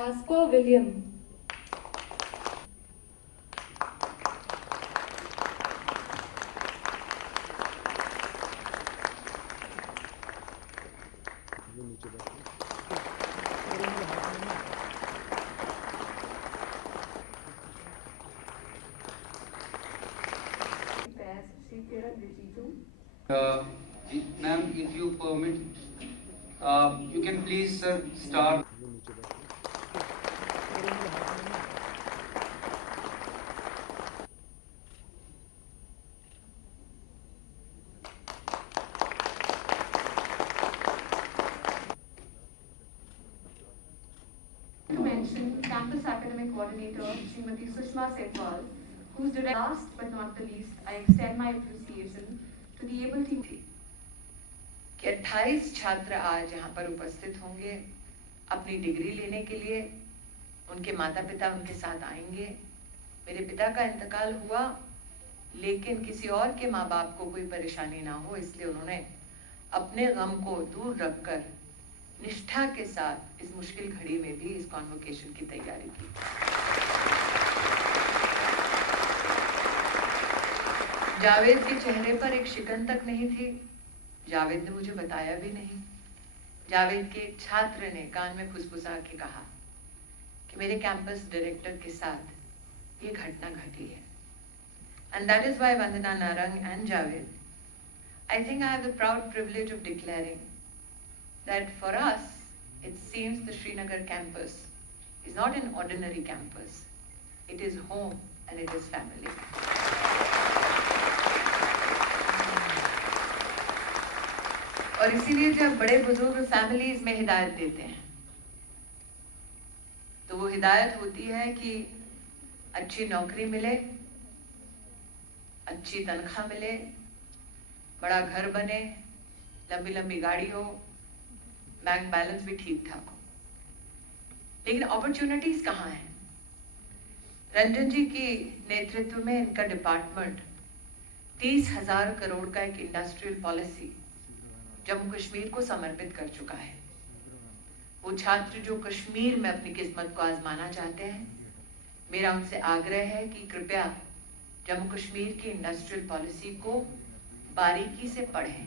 Jasper William. Ma'am, if you permit, you can please start. To mention Campus Academic Coordinator Srimati Sushma Setwal, who's direct. Last but not the least, I extend my appreciation to the able team. कि 28 छात्र आज यहाँ पर उपस्थित होंगे अपनी degree लेने के लिए। उनके माता पिता उनके साथ आएंगे। मेरे पिता का इंतकाल हुआ, लेकिन किसी और के माँ बाप को कोई परेशानी ना हो, इसलिए उन्होंने अपने गम को दूर रखकर निष्ठा के साथ इस मुश्किल घड़ी में भी इस कॉन्वोकेशन की तैयारी की। जावेद के चेहरे पर एक शिकन तक नहीं थी। जावेद ने मुझे बताया भी नहीं। जावेद के छात्र ने कान में फुसफुसा के कहा कि मेरे कैंपस डायरेक्टर के साथ ये घटना घटी है। And that is why Vandana Narang and Javed, I think I have the proud privilege of declaring that for us, it seems the Srinagar campus is not an ordinary campus. It is home and it is family. और इसीलिए जब बड़े बुजुर्ग families में हिदायत देते हैं तो वो हिदायत होती है कि अच्छी नौकरी मिले, अच्छी तनख्वाह मिले, बड़ा घर बने, लंबी लंबी गाड़ी हो, बैंक बैलेंस भी ठीक ठाक हो। लेकिन अपॉर्चुनिटीज कहाँ हैं? रंजन जी की नेतृत्व में इनका डिपार्टमेंट 30,000 करोड़ का एक इंडस्ट्रियल पॉलिसी जम्मू कश्मीर को समर्पित कर चुका है। वो छात्र जो कश्मीर में अपनी किस्मत को आजमाना चाहते हैं, मेरा उनसे आग्रह है कि कृपया जम्मू कश्मीर की इंडस्ट्रियल पॉलिसी को बारीकी से पढ़ें।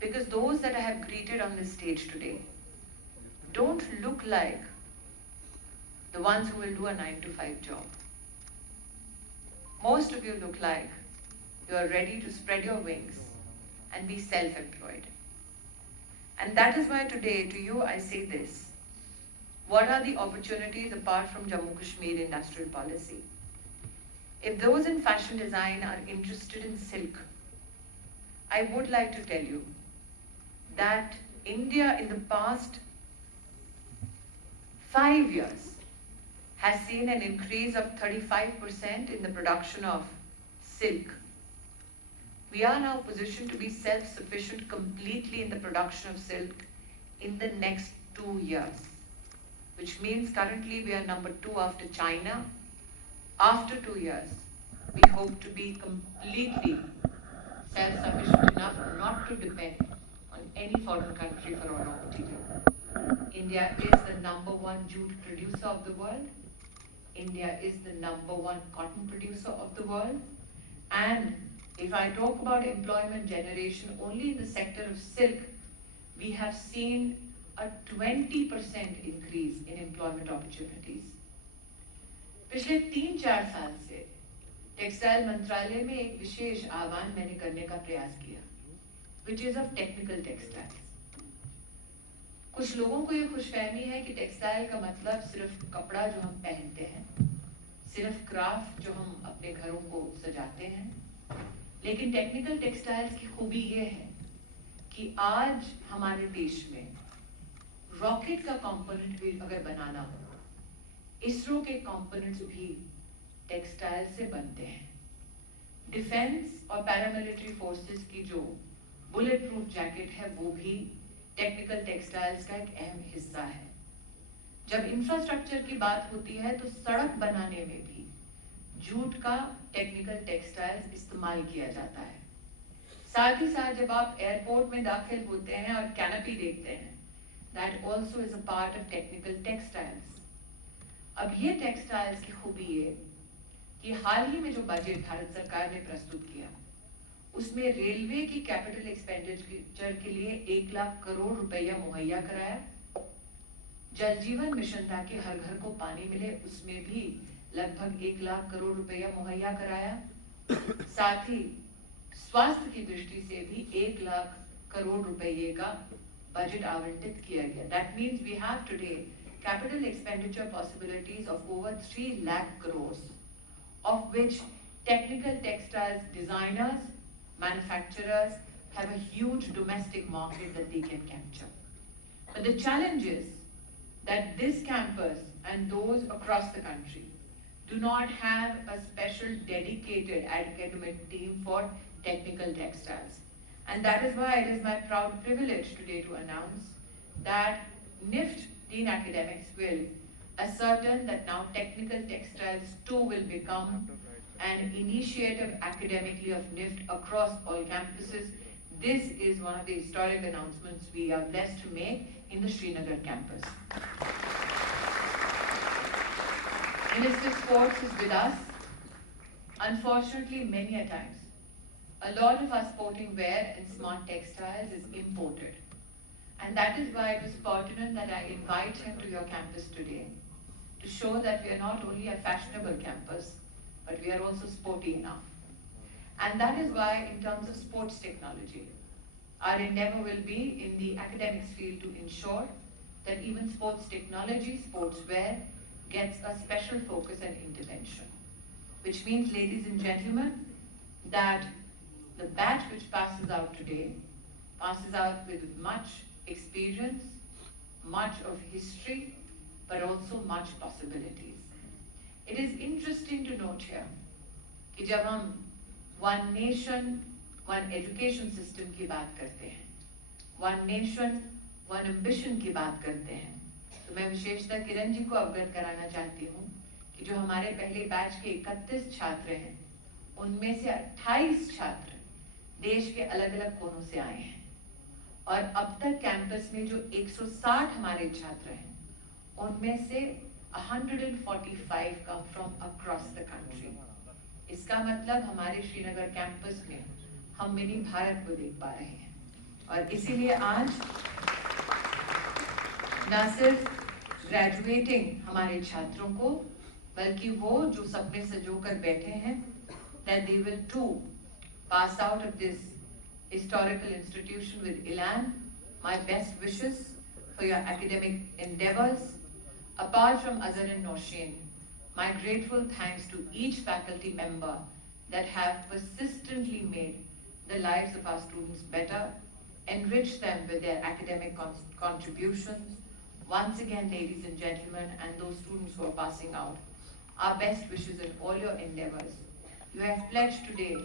Because those that I have greeted on this stage today don't look like the ones who will do a 9-to-5 job. Most of you look like you are ready to spread your wings and be self-employed. And that is why today to you I say this. What are the opportunities apart from Jammu Kashmir industrial policy? If those in fashion design are interested in silk, I would like to tell you that India in the past 5 years has seen an increase of 35% in the production of silk. We are now positioned to be self-sufficient completely in the production of silk in the next 2 years, which means currently we are number 2 after China. After 2 years, we hope to be completely self-sufficient enough not to depend on any foreign country for our raw material. India is the number 1 jute producer of the world. India is the number 1 cotton producer of the world. And if I talk about employment generation only in the sector of silk, we have seen a 20% increase in employment opportunities. पिछले 3-4 साल से textile मंत्रालय में एक विशेष आह्वान मैंने करने का प्रयास किया, which is of technical textiles. कुछ लोगों को ये खुशफहमी है कि टेक्सटाइल का मतलब सिर्फ कपड़ा जो हम पहनते हैं, सिर्फ क्राफ्ट जो हम अपने घरों को सजाते हैं। लेकिन टेक्निकल टेक्सटाइल्स की खूबी ये है कि आज हमारे देश में रॉकेट का कंपोनेंट भी अगर बनाना हो, इसरो के कंपोनेंट्स भी टेक्सटाइल से बनते हैं। डिफेंस और पैरामिलिट्री फोर्सेस की जो बुलेट प्रूफ जैकेट है वो भी टेक्निकल टेक्सटाइल्स का एक अहम हिस्सा है। जब इंफ्रास्ट्रक्चर की बात होती है तो सड़क बनाने में भी जूट का टेक्निकल टेक्सटाइल्स इस्तेमाल किया जाता है। साथ ही साथ जब आप एयरपोर्ट में दाखिल होते हैं और कैनपी देखते हैं, that also is a part of technical textiles. अब ये टेक्सटाइल्स की खूबी है कि हाल ही में जो बजट भारत सरकार ने प्रस्तुत किया उसमें रेलवे की कैपिटल एक्सपेंडिचर के लिए 1 लाख करोड़ रुपया मुहैया कराया। जल जीवन मिशन ताकि हर घर को पानी मिले उसमें भी लगभग 1 लाख करोड़ रुपया मुहैया कराया। साथ ही स्वास्थ्य की दृष्टि से भी 1 लाख करोड़ रुपये का बजट आवंटित किया गया। That means we have today capital expenditure possibilities of over 3 lakh crores, of which technical textiles designers, manufacturers have a huge domestic market that they can capture. But the challenge is that this campus and those across the country do not have a special dedicated academic team for technical textiles. And that is why it is my proud privilege today to announce that NIFT Dean Academics will ascertain that now technical textiles too will become an initiative academically of NIFT across all campuses. This is one of the historic announcements we are blessed to make in the Srinagar campus. Minister Sports is with us. Unfortunately, many a times, a lot of our sporting wear and smart textiles is imported. And that is why it was pertinent that I invite him to your campus today to show that we are not only a fashionable campus, but we are also sporty enough. And that is why in terms of sports technology, our endeavor will be in the academics field to ensure that even sports technology, sportswear gets a special focus and intervention. Which means, ladies and gentlemen, that the batch which passes out today passes out with much experience, much of history, but also much possibilities. It is interesting to note here कि जब हम one nation, one education system की बात करते हैं, one nation, one ambition की बात करते हैं, तो मैं विशेषतः किरण जी को अवगत कराना चाहती हूँ कि जो हमारे पहले बैच के 31 छात्र हैं, उनमें से 28 छात्र देश के अलग अलग कोनों से आए हैं और अब तक कैंपस में जो 160 हमारे छात्र हैं, उनमें से 145 come from across the country. इसका मतलब हमारे श्रीनगर कैंपस में हम मिनी भारत को देख पा रहे हैं और इसीलिए आज न सिर्फ ग्रेजुएटिंग हमारे छात्रों को बल्कि वो जो सपने सजोकर बैठे हैं that they will too pass out of this historical institution with Elan. My best wishes for your academic endeavors. Apart from Azhar and Nosheen, my grateful thanks to each faculty member that have persistently made the lives of our students better, enriched them with their academic contributions. Once again, ladies and gentlemen, and those students who are passing out, our best wishes in all your endeavors. You have pledged today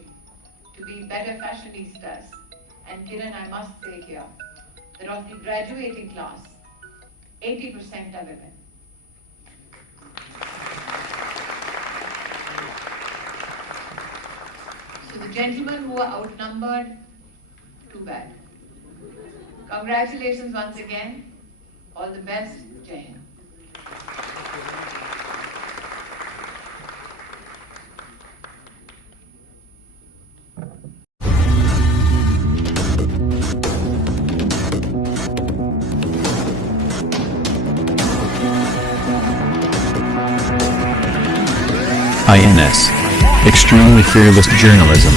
to be better fashionistas. And Kiran, I must say here, that of the graduating class, 80% are women. So the gentlemen who are outnumbered, too bad. Congratulations once again. All the best. Jai Hind. INS. Extremely fearless journalism.